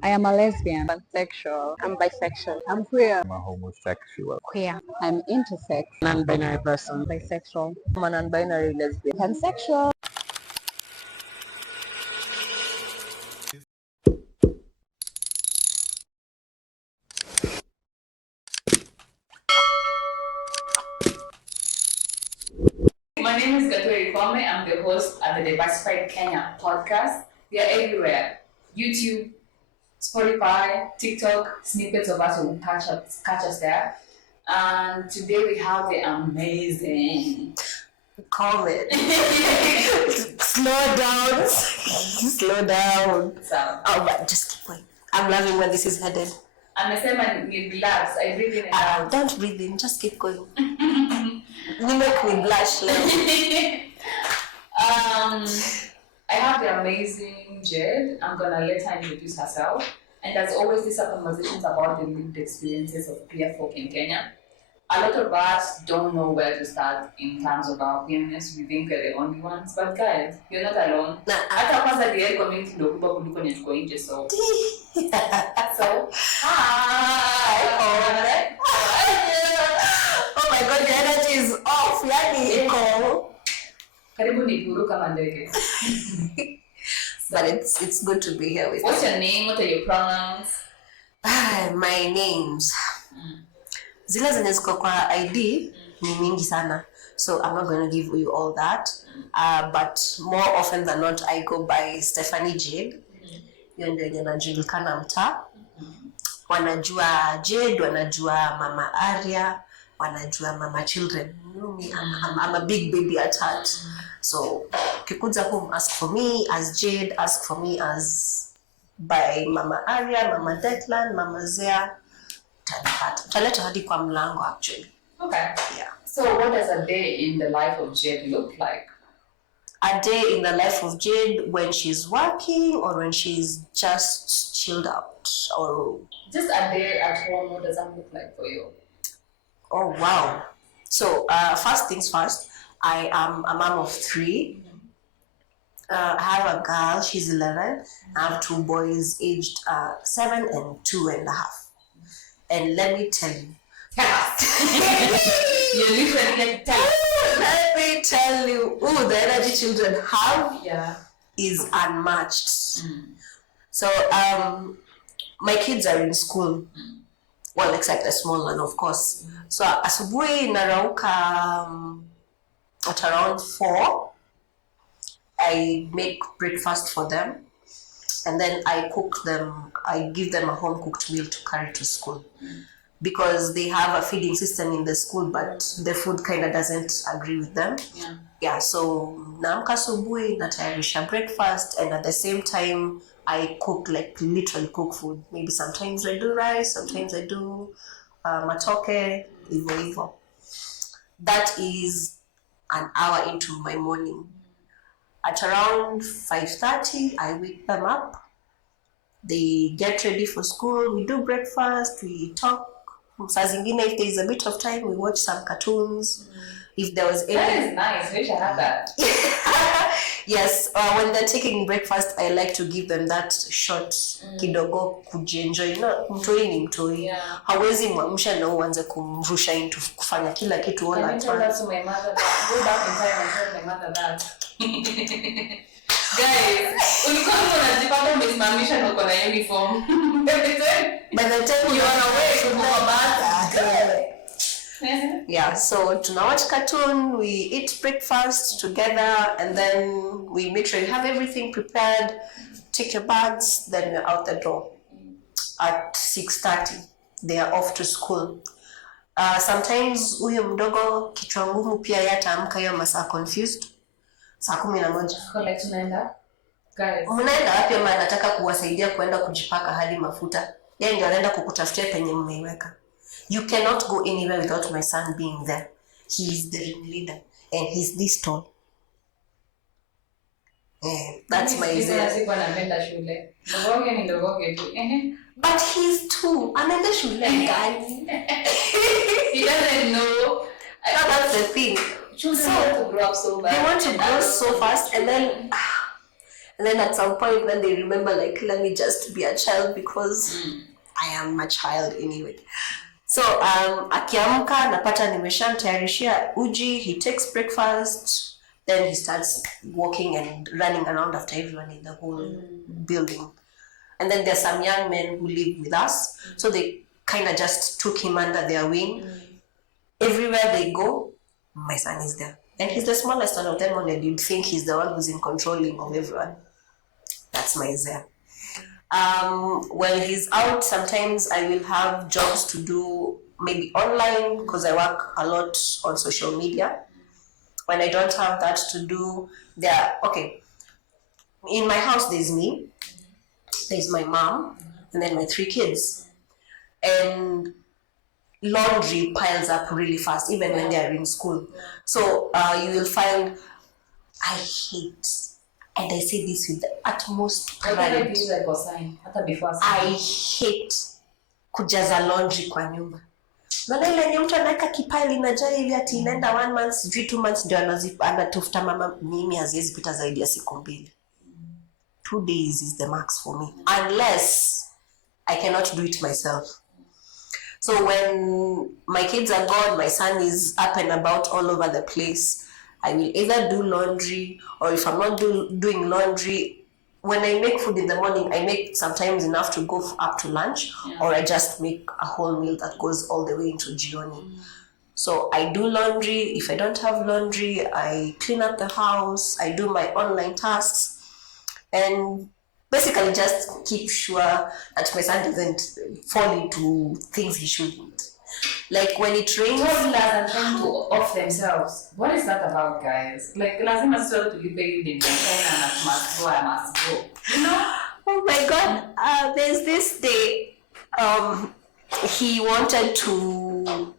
I am a lesbian. Pansexual. I'm bisexual. I'm queer. I'm a homosexual. Queer. I'm intersex. Non-binary person. Bisexual. I'm a non-binary lesbian. Pansexual. My name is Gatori Kwame. I'm the host at the Diversified Kenya podcast. We are everywhere. YouTube, Spotify, TikTok, snippets of us will catch us there. And today we have the amazing Comment. Slow down. Slow down. So, Oh, but just keep going. I'm loving where this is headed. amesema ni relax. I breathe in and out. Don't breathe in, just keep going. You make me blush. I have the amazing Jade. I'm gonna let her introduce herself. And as always, these are conversations about the lived experiences of queer folk in Kenya. A lot of us don't know where to start in terms of our queerness. We think we're the only ones, but guys, you're not alone. Hata kwanza the community ndio kubwa kuliko nye tuko nje, so hi. Oh my god, the energy is off. Yani iko. Karibu ni guru kama ndege. But it's good to be here with What's you. your name? What are your pronouns? My names. Zile zenye ziko kwa ID ni mingi sana. So I'm not going to give you all that. But more often than not, I go by Stephanie Jade. Hiyo ndio yenye najulikana mtaa. Wanajua Jade, wanajua Mama Aria, wanajua Mama Children. You know me, I'm a big baby at heart. So ukikuja home, ask for me as Jade, ask for me as by Mama Aria, Mama Declan, Mama Zea. Taleta hadi kwa mlango actually. Okay. Yeah. So what does a day in the life of Jade look like? A day in the life of Jade when she's working or when she's just chilled out or... Just a day at home, what does that look like for you? Oh, wow. So first things first, I am a mom of 3. I have a girl, she's 11. I have 2 boys aged 7 and 2.5. And let me tell you, You're literally like let me tell you, the energy children have is unmatched. So my kids are in school. Well, except the small one, of course. So asubuhi narauka at around 4. I make breakfast for them. And then I cook them, I give them a home cooked meal to carry to school. Because they have a feeding system in the school, but the food kind of doesn't agree with them. Yeah, so naamka asubuhi, natayarisha breakfast, and at the same time, I cook, like literally cook food. Maybe sometimes I do rice, sometimes I do matoke, hivyo. That is an hour into my morning. At around 5:30, I wake them up. They get ready for school. We do breakfast. We talk. Saa zingine, if there is a bit of time, we watch some cartoons. If there was any... That is nice. I wish I had that. Yes, when they're taking breakfast, I like to give them that short kidogo kujienjoy. Mtoi ni mtoi. Hawezi mwamsha na uanze kumrusha into kufanya kila kitu all at once. Can you tell that to my mother? Go back in time and tell my mother that. Guys, ulikuwa unajipanga umesimamisha na uko na uniform. By the time you are away from the bath. Yeah, so tuna watch cartoon, we eat breakfast together, and then we make sure you have everything prepared, take your bags, then we're out the door. At 6:30, they are off to school. Sometimes huyo mdogo kichwa ngumu pia yataamka hiyo masaa confused. Saa 11. Collect unaenda? Guys. Mnaenda wapi ama anataka kuwasaidia kuenda kujipaka hadi mafuta? Yeye ndio anaenda kukutafutia penye mmeiweka. You cannot go anywhere without my son being there. He is the ring leader and he's this tall. That's my Zetu. But he's 2. Anaenda shule gani? He doesn't know. That's the thing. Children want to grow up so bad. They want to grow so fast, and then And then at some point when they remember, like, let me just be a child because I am a child anyway. So akiamka napata nimeshamtayarishia uji, he takes breakfast, then he starts walking and running around after everyone in the whole building. And then there's some young men who live with us, so they kind of just took him under their wing. Everywhere they go, my son is there. And he's the smallest one of them, and you'd think he's the one who's in controlling of everyone. That's my Zea. When he's out, sometimes I will have jobs to do, maybe online, because I work a lot on social media. When I don't have that to do, in my house there's me, there's my mom, and then my 3 kids. And laundry piles up really fast, even when they are in school. So you will find, I hate, and I say this with the utmost pride, I hate kujaza laundry kwa nyumba. Maana ile yenye mtu anaweka kipile inajaa hivi ati inaenda 1 month, 2 months ndio anatafuta mama, mimi haziwezi pita zaidi ya siku 2. 2 days is the max for me, unless I cannot do it myself. So when my kids are gone, my son is up and about all over the place, I will either do laundry, or if I'm not doing laundry, when I make food in the morning, I make sometimes enough to go up to lunch, or I just make a whole meal that goes all the way into jioni. So I do laundry. If I don't have laundry, I clean up the house, I do my online tasks, and basically just keep sure that my son doesn't fall into things he shouldn't. Like when it rains, toddlers are trying to off themselves. What is that about, guys? Like, lazima sio tulipe in China and I must go. You know? Oh my God! There's this day, he wanted to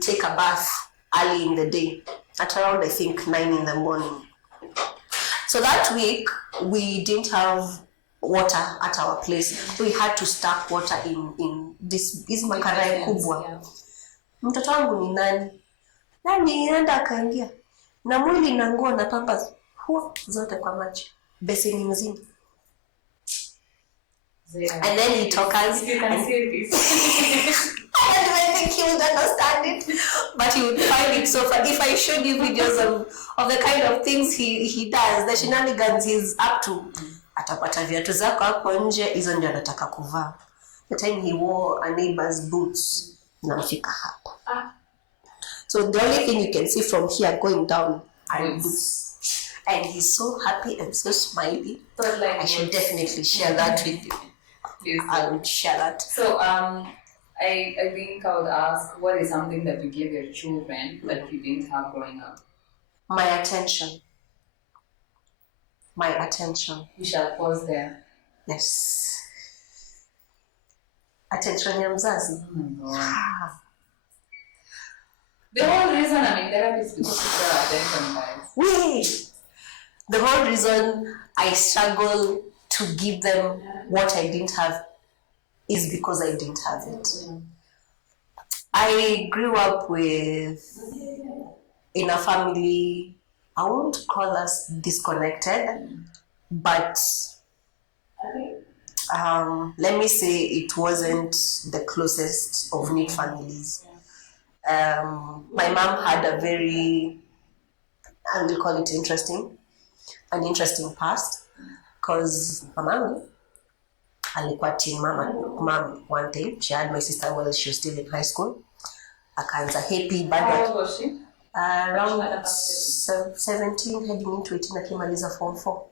take a bath early in the day, at around I think 9 in the morning. So that week we didn't have water at our place, so we had to stack water in this makarai kubwa. Mtoto wangu ni nani anaenda akaingia na mwili na nguo na pampers zote kwa maji, beseni mzima. And then he took us, you can see this. I think he would understand it, but he would find it so funny. If I showed you videos of the kind of things he does, the shenanigans he's up to, atapata viatu zako hapo nje, hizo ndio anataka kuvaa. The time he wore a neighbor's boots, namfika hapa. So the only thing you can see from here going down are boots. And he's so happy and so smiley. But like, I should definitely share that with you. Please. I would share that. So I think I would ask, what is something that you give your children that you didn't have growing up? My attention. My attention. We shall pause there. Yes. Attention ya mzazi. Oh my God. The whole reason I'm in therapy is because of your attention, guys. Wait. The whole reason I struggle to give them what I didn't have is because I didn't have it. I grew up in a family, I won't call us disconnected, but let me say it wasn't the closest of knit families. My mom had a very, I will call it an interesting past, because mamangu alikuwa teen mom one time. She had my sister while she was still in high school. Akaanza happy. How old was she? Around 17 heading into 18 akimaliza form 4.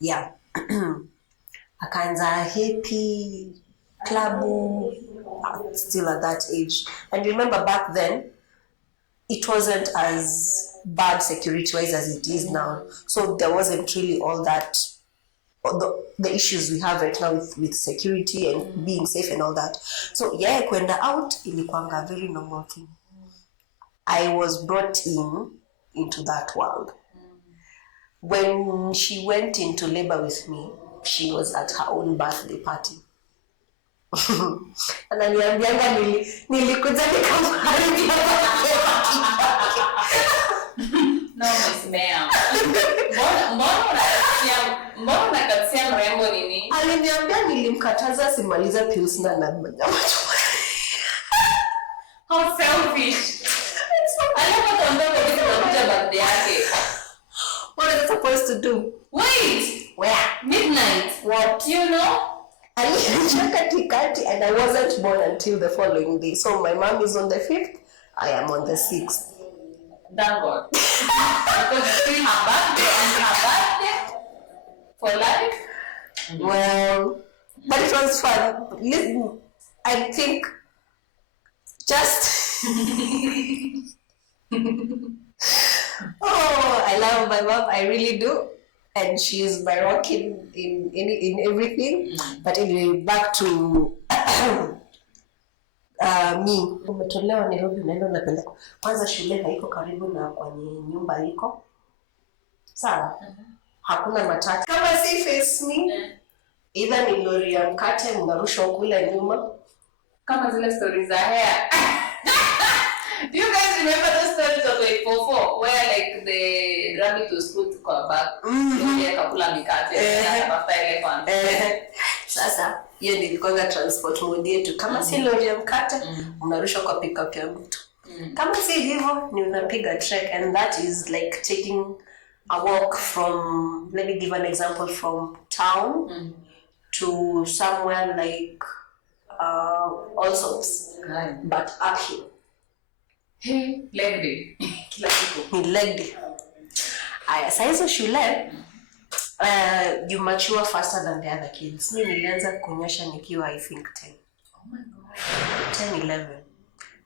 Yeah. Akaanza happy club, still at that age. And remember back then, it wasn't as bad security-wise as it is now. So there wasn't really all that, the issues we have right now with security and being safe and all that. So yeah, kwenda out ilikuanga a very normal thing. I was brought into that world. When she went into labor with me, she was at her own birthday party. Ananiambianga nilikuja nikamharibia birthday party. No, Miss Ma'am. Mbona Mbona unakatia mrembo nini? Aliniambia nilimkataza simaliza pilsner na nyama. How selfish. Alipotoondoka kwa birthday yake. What is it supposed to do? Wait! Where? Midnight. What? You know? And I wasn't born until the following day. So my mom is on the 5th, I am on the 6th. Thank God. Because it's still her birthday and her birthday for life. Well, but it was fun. Listen, I think just oh, I love my mom, I really do. And she's my rock in everything. But anyway, back to me. Umetolewa Nairobi unaenda unapeleka. Kwanza shule haiko karibu na kwenye nyumba iko. Sawa? Hakuna matatu. Kama si face me, either ni lori ya mkate mnarushwa kule nyuma. Kama zile stories za hair. Do you guys remember those stories of 844 where like they ran me to school to come back? Kakula mikate after elephant. Sasa hiyo nilikuwa transport mode yetu. Kama si lori ya mkate mnarushwa kwa pick up ya mtu. Kama si hivyo ni unapiga trek, and that is like taking a walk from, let me give an example, from town to somewhere like all sorts, but uphill. Hey, leg day. Kila siku. Ni leg day. Aya, saa hizo shule you mature faster than the other kids. Mimi nilianza kunyosha nikiwa I think 10. Oh my God. 10, 11.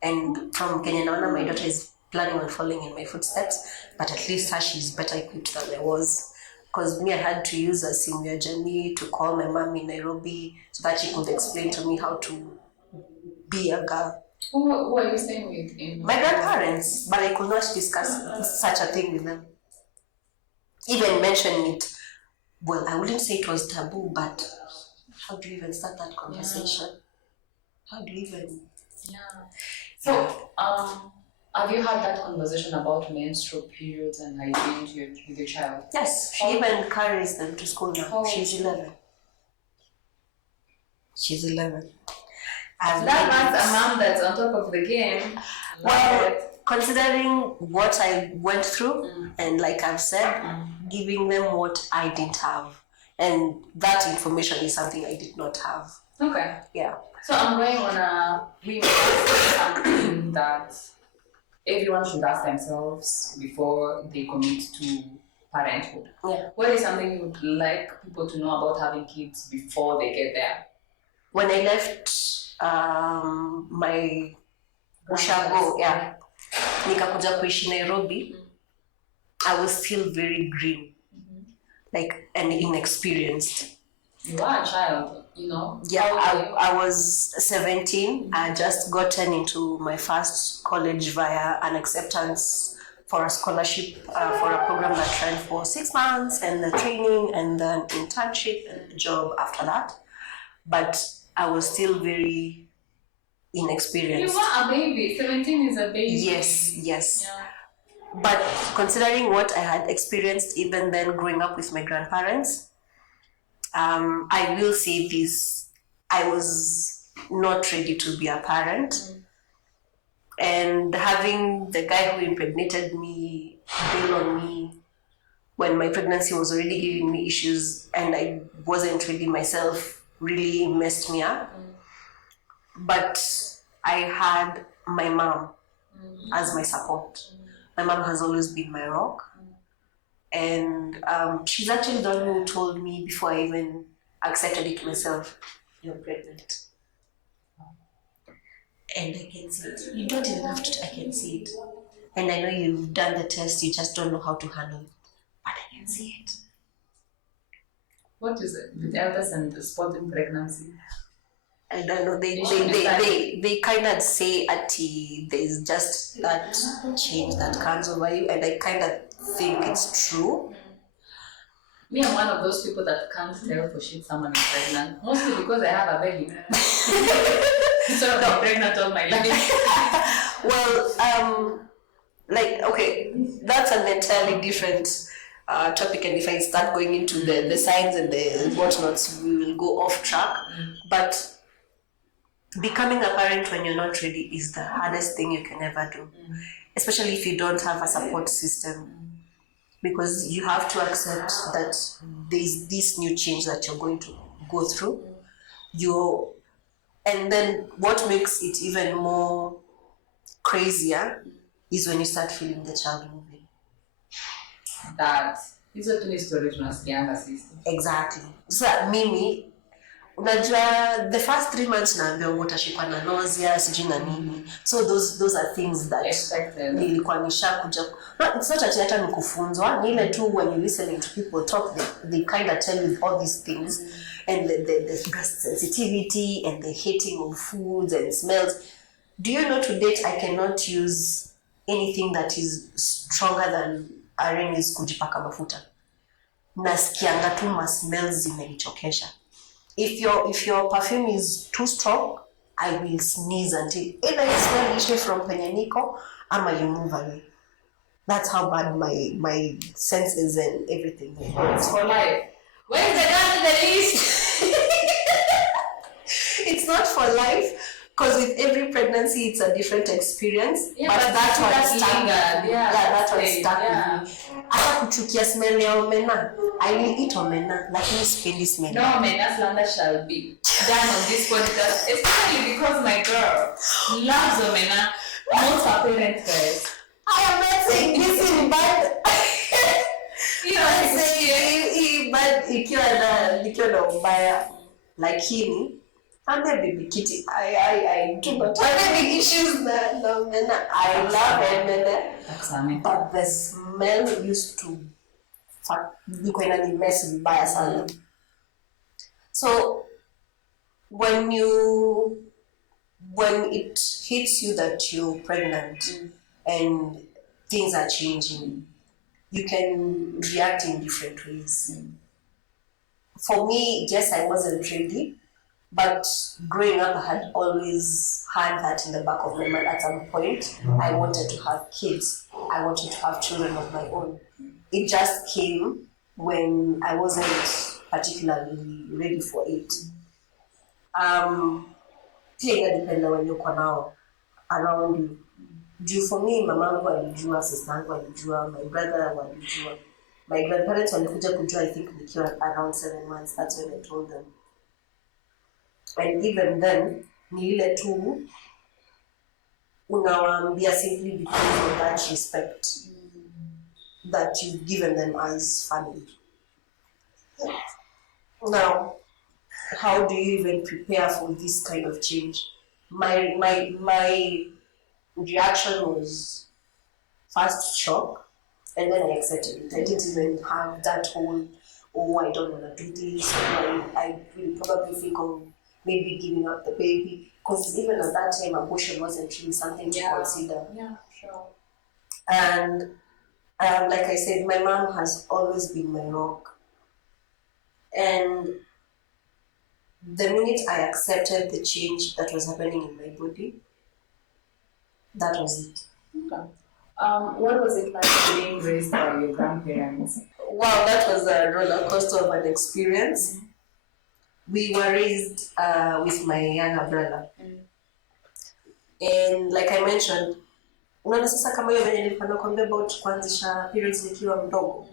And from Kenya naona my daughter is planning on following in my footsteps, but at least her she's better equipped than I was. Because me, I had to use a senior journey to call my mom in Nairobi so that she could explain to me how to be a girl. Who are you staying with? My grandparents, but I could not discuss such a thing with them. Even mentioning it, well, I wouldn't say it was taboo, but how do you even start that conversation? How do you even... Yeah. So, have you had that conversation about menstrual periods and hygiene with your child? Yes, she even carries them to school now. She's 11. She's 11. That's a mom that's on top of the game. Well, considering what I went through, and like I've said, giving them what I didn't have. And that information is something I did not have. Okay. Yeah. So I'm going on a something that everyone should ask themselves before they commit to parenthood. Yeah. What is something you would like people to know about having kids before they get there? When I left my ushago, nikakuja kuishi Nairobi, I was still very green, like, and inexperienced. You are a child, you know? Yeah, I was 17. I had just gotten into my first college via an acceptance for a scholarship for a program that ran for 6 months, and the training and the internship and the job after that. But I was still very inexperienced. You are a baby. 17 is a baby. Yes. Yeah. But considering what I had experienced even then growing up with my grandparents, I will say this, I was not ready to be a parent. And having the guy who impregnated me bail on me when my pregnancy was already giving me issues and I wasn't really myself really messed me up. But I had my mom as my support. My mom has always been my rock. And she's actually the one who told me before I even accepted it myself, you're pregnant. And I can see it. You don't even have to, I can see it. And I know you've done the test, you just don't know how to handle it. But I can see it. What is it with elders and the spontaneous pregnancy? I don't know, they kind of say there's just that change that comes over you, and I kind of think it's true. Me, I'm one of those people that can't tell for shit someone is pregnant, mostly because I have a baby. So I've been pregnant all my life. Well, like, okay, that's an entirely different topic, and if I start going into the signs and the whatnots, we will go off track. But becoming a parent when you're not ready is the hardest thing you can ever do, especially if you don't have a support system, because you have to accept that there's this new change that you're going to go through. And then what makes it even more crazier is when you start feeling the child moving. That is a true story tunasikianga sisi. Exactly. So mimi unajua the first 3 months naambiwa utashikwa na nausea sijui na nini, so those are things that Expected. Nilikuwa nishakuja. No, it's not hata nikufunzwa, ni ile tu when you listening to people talk, they kind of tell you all these things, and the breast sensitivity and the hating of foods and smells. Do you know to date I cannot use anything that is stronger than Irene kujipaka mafuta. Nasikianga tu ma smells zimenichokesha. If your perfume is too strong, I will sneeze until either you smell ishe from penye niko ama you move away. That's how bad my senses and everything is. It's for life. Where is the gun in the list? It's not for life, because with every pregnancy it's a different experience. Yeah, but that one stuck. That one stuck with me. Hata kuchukia smell ya omena. I will eat omena, lakini sipendi smell. No omena slander shall be done on this podcast, especially because my girl loves omena. Most her parents guys. I am not saying this is bad. I'm saying bad ikiwa na ubaya, lakini I'm a baby kitty. I do not have any issues na omena. I love omena. But the smell used to mess vibaya sana. So when it hits you that you're pregnant and things are changing, you can react in different ways. For me, yes, I wasn't ready, but growing up, I had always had that in the back of my mind. At some point, I wanted to have kids. I wanted to have children of my own. It just came when I wasn't particularly ready for it. Pia inadependa when you're now around you. Due for me, mamangu alijua, sistangu alijua, my brother walijua. My grandparents walikuja kujua, I think nikiwa around 7 months. That's when I told them. And even then, ni ile tu unawaambia simply because of that respect that you've given them as family. Now, how do you even prepare for this kind of change? My reaction was first shock, and then I accepted it. I didn't even have that whole, I don't want to do this. I will probably think of maybe giving up the baby, because even at that time, abortion wasn't really something to consider. Yeah, sure. And like I said, my mom has always been my rock. And the minute I accepted the change that was happening in my body, that was it. Okay. What was it like being raised by your grandparents? Wow, that was a roller coaster of an experience. We were raised with my younger brother. And like I mentioned, unaona sasa kama hiyo venye nilikuwa nakwambia about kuanzisha periods nikiwa mdogo.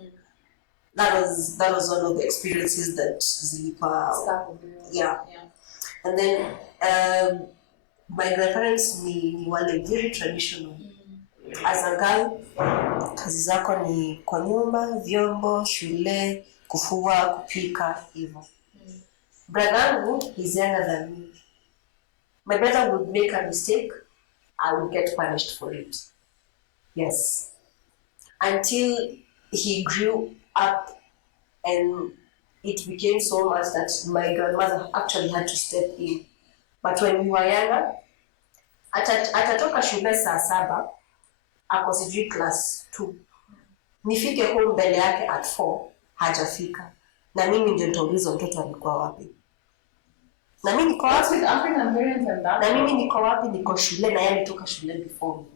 That was one of the experiences that zilikuwa, yeah. And then my grandparents ni wale very traditional. As a girl, kazi zako ni kwa nyumba, vyombo, shule, kufua, kupika, hivyo. Brother is younger than me. My brother would make a mistake, I would get punished for it. Yes. Until he grew up and it became so much that my grandmother actually had to step in. But when we were younger, atatoka shule saa 7, ako sijui class 2. Nifike home mbele yake at 4, hajafika. Na mimi ndio nitauliza mtoto alikuwa wapi. Na mimi niko wapi? With African parents and that. Na mimi niko wapi? Niko shule na yeye alitoka shule before me.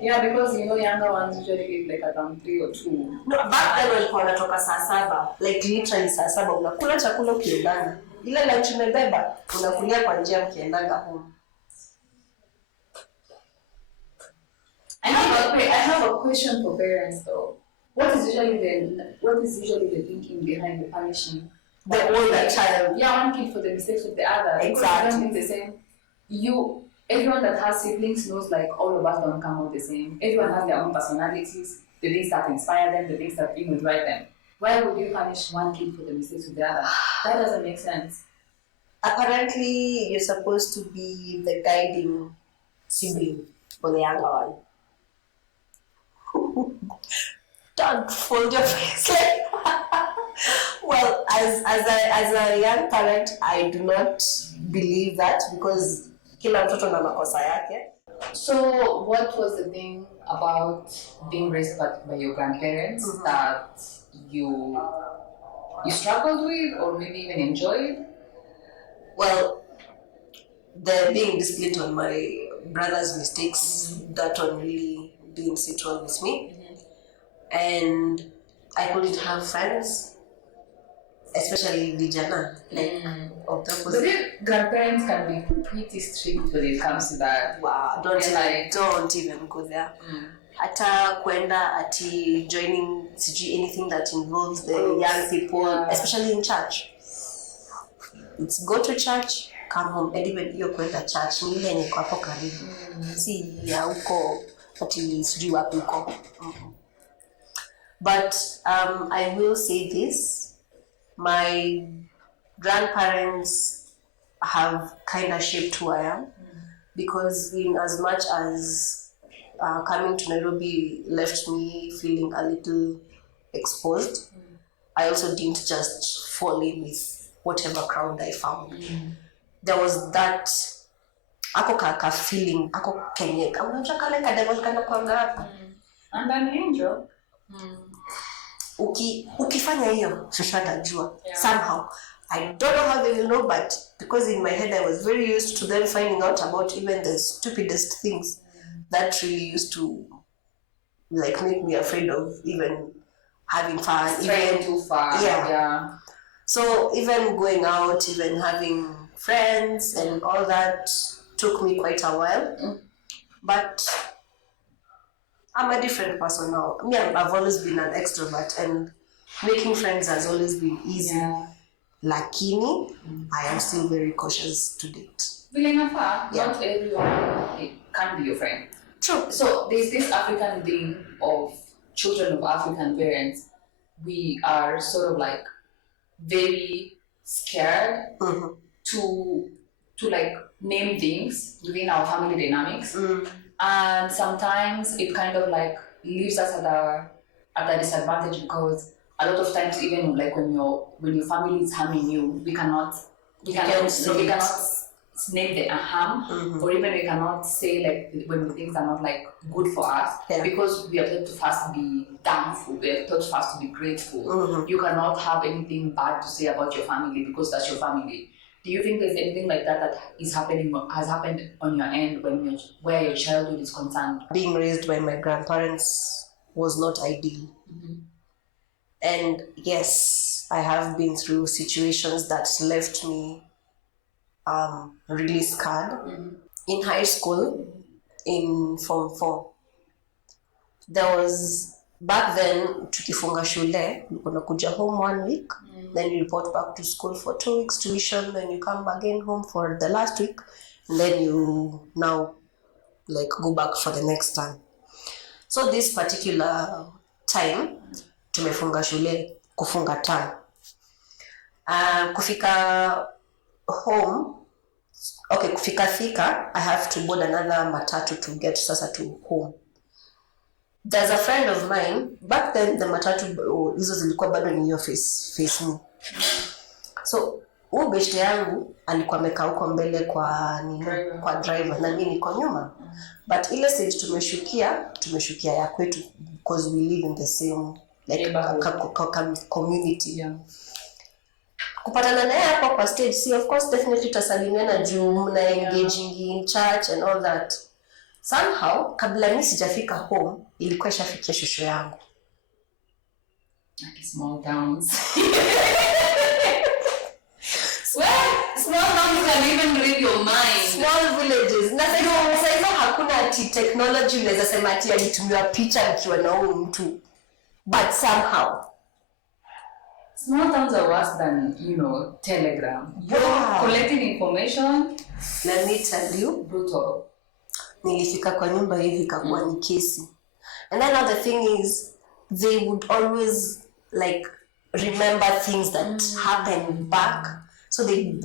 Yeah, because younger ones usually eat like around 3 or 2. No, back then walikuwa wanatoka saa 7, like literally saa 7 unakula chakula ukiendana. Ile lunch umebeba unakulia kwa njia ukiendanga home. I have a question for parents though. What is usually the thinking behind the punishing The older child? Yeah, one kid for the mistakes of the other. Exactly. The same. Everyone that has siblings knows like all of us don't come out the same. Everyone has their own personalities, the things that inspire them, the things that drive them. Why would you punish one kid for the mistakes of the other? That doesn't make sense. Apparently, you're supposed to be the guiding sibling for the younger one. Don't fold your face like well, as a young parent, I do not believe that because kila mtoto na makosa yake. So, what was the thing about being raised by your grandparents that you struggled with or maybe even enjoyed? Well, the being disciplined on my brother's mistakes, that one really didn't sit well with me. And I couldn't have friends, especially vijana, like of the But then grandparents can be pretty strict when it comes to that. Wow, don't even go there. Ata kwenda ati joining anything that involves the young people, especially in church. It's go to church, come home, and even hiyo kwenda church ni ile niko hapo karibu. Si ya huko ati sijui wapi huko. But I will say this, my grandparents have kind of shaped who I am because in as much as coming to Nairobi left me feeling a little exposed, I also didn't just fall in with whatever crowd I found. There was that ako ka feeling, ako kenye, unajua kale ka devil kana kwanga hapa. And an angel. Ukifanya hiyo shosho atajua somehow. I don't know how they will know, but because in my head I was very used to them finding out about even the stupidest things that really used to like make me afraid of even having fun. Even too far. Yeah. So even going out, even having friends and all that took me quite a while. But I'm a different person now. Me, I've always been an extrovert and making friends has always been easy. Lakini, I am still very cautious to date. Not everyone can be your friend. True. So there's this African thing of children of African parents. We are sort of like very scared to like name things within our family dynamics. And sometimes it kind of like leaves us at a disadvantage because a lot of times even like when your family is harming you, we cannot name the harm, or even we cannot say like when things are not like good for us because we are taught to first be thankful, we are taught first to be grateful. You cannot have anything bad to say about your family because that's your family. Do you think there's anything like that has happened on your end where your childhood is concerned? Being raised by my grandparents was not ideal. And yes, I have been through situations that left me really scarred. In high school, in Form 4, there was, back then, tukifunga shule, unakuja home 1 week, then you report back to school for 2 weeks tuition, then you come again home for the last week, and then you now like go back for the next time. So this particular time, tumefunga shule, kufunga term. Kufika home, kufika Thika, I have to board another matatu to get sasa to home. There's a friend of mine, back then the matatu hizo zilikuwa bado ni hiyo face me. So huyo beshte yangu alikuwa amekaa huko mbele kwa driver na mimi niko nyuma. But ile stage tumeshukia ya kwetu because we live in the same like community. Kupatana naye hapo kwa stage, see of course definitely tutasalimiana juu mna engaging in church and all that. Somehow kabla mimi sijafika home ilikuwa ishafikia shosho yangu. Like small towns. Small towns can even read your mind. Small villages. Na sasa hakuna technology unaweza sema ati alitumia picha nikiwa na huyo mtu. But somehow small towns are worse than, Telegram. You're collecting information. Let me tell you, brutal. Nilifika kwa nyumba hivi kakuwa ni kesi. And then the thing is, they would always like remember things that happened back. So they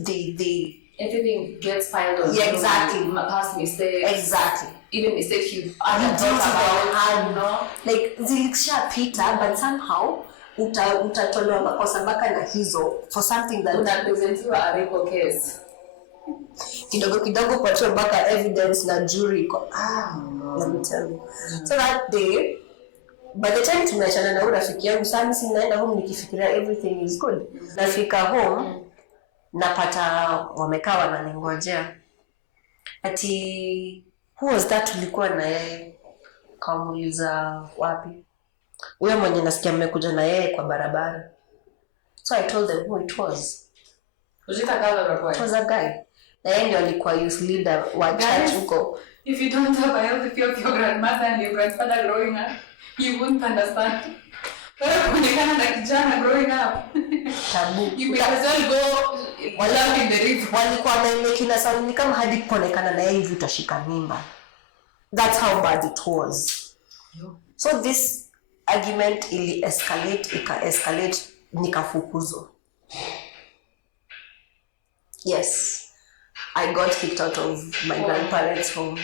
everything gets piled on. Yeah, exactly. Past mistakes. Exactly. Even mistakes you like zilishapita, but somehow utatolewa makosa mpaka na hizo for something that unapresentiwa a RICO case. Kidogo kwa mpaka evidence na jury let me tell you. So that day, by the time tumeachana na rafiki yangu, sasa mimi naenda home nikifikiria everything is good. Nafika home napata wamekaa wananingojea. Ati who was that tulikuwa na yeye? Kamuuliza wapi? Huyo mwenye nasikia mmekuja na yeye kwa barabara. So I told them who it was. Was it a girl or a boy? It was a guy. Na yeye ndio alikuwa youth leader wa church huko. If you don't have a healthy view of your grandmother and your grandfather growing up, you wouldn't understand. Wewe kuonekana na kijana growing up. Tabu. You may as well go jump in the river. Walikuwa wanaelekea sana kama hadi kuonekana na yeye hivi utashika mimba. That's how bad it was. So this argument escalate nikafukuzwa. Yes. I got kicked out of my grandparents' home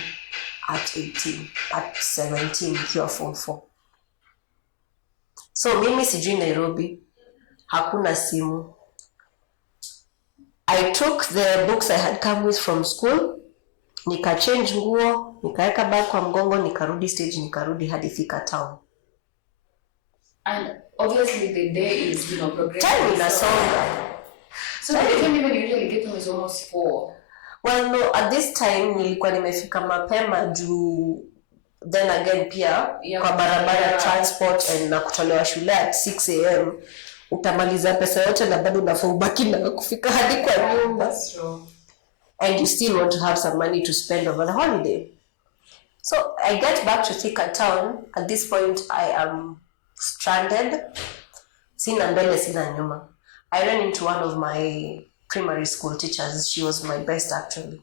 at 17, here form 4. So mimi sijui Nairobi, hakuna simu. I took the books I had come with from school, nika change nguo, nikaeka bag kwa mgongo, nikarudi stage, nikarudi hadi Thika town. And obviously the day is, progressing. Time inasonga. So the time even usually get home is almost 4. Well, no, at this time nilikuwa nimefika mapema juu then again pia kwa barabara transport and na kutolewa shule at 6 a.m. utamaliza pesa yote na bado unafaa ubaki na kufika hadi kwa nyumba. That's true. And you still want to have some money to spend over the holiday. So I get back to Thika town. At this point I am stranded. Sina mbele, sina nyuma. I ran into one of my primary school teachers. She was my best actually.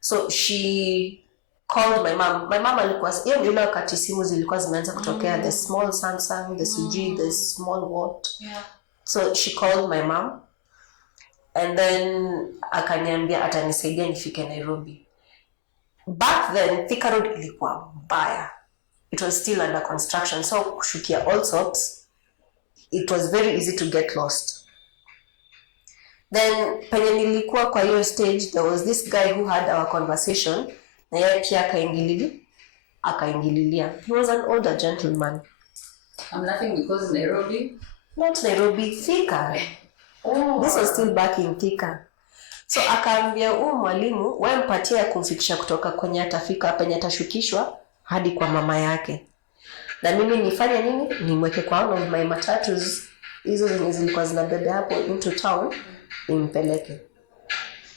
So she called my mom. My mom alikuwa ile wakati simu zilikuwa zimeanza kutokea, the small Samsung, the CG, the small what. Yeah. So she called my mom and then akaniambia atanisaidia nifike Nairobi. Back then Thika Road ilikuwa mbaya. It was still under construction, so kushukia all sorts, it was very easy to get lost. Then penye nilikuwa kwa hiyo stage, there was this guy who had our conversation na yeye pia akaingililia. He was an older gentleman. I'm laughing because Nairobi? Not Nairobi, Thika. Oh. This was still back in Thika. So akaambia mwalimu wewe mpatie ya kumfikisha kutoka kwenye atafika penye atashukishwa hadi kwa mama yake. Na mimi nifanye nini? Nimweke kwa one of my matatus hizo zenye zilikuwa zinabebe hapo into town nimpeleke.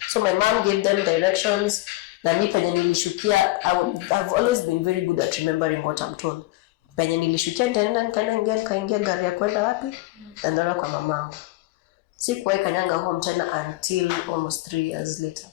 So my mom gave them directions na mimi penye nilishukia, I've always been very good at remembering what I'm told. Penye nilishukia nikaingia gari ya kwenda wapi? Ndio kwa mamangu. Sikuwahi kanyanga home tena until almost 3 years later.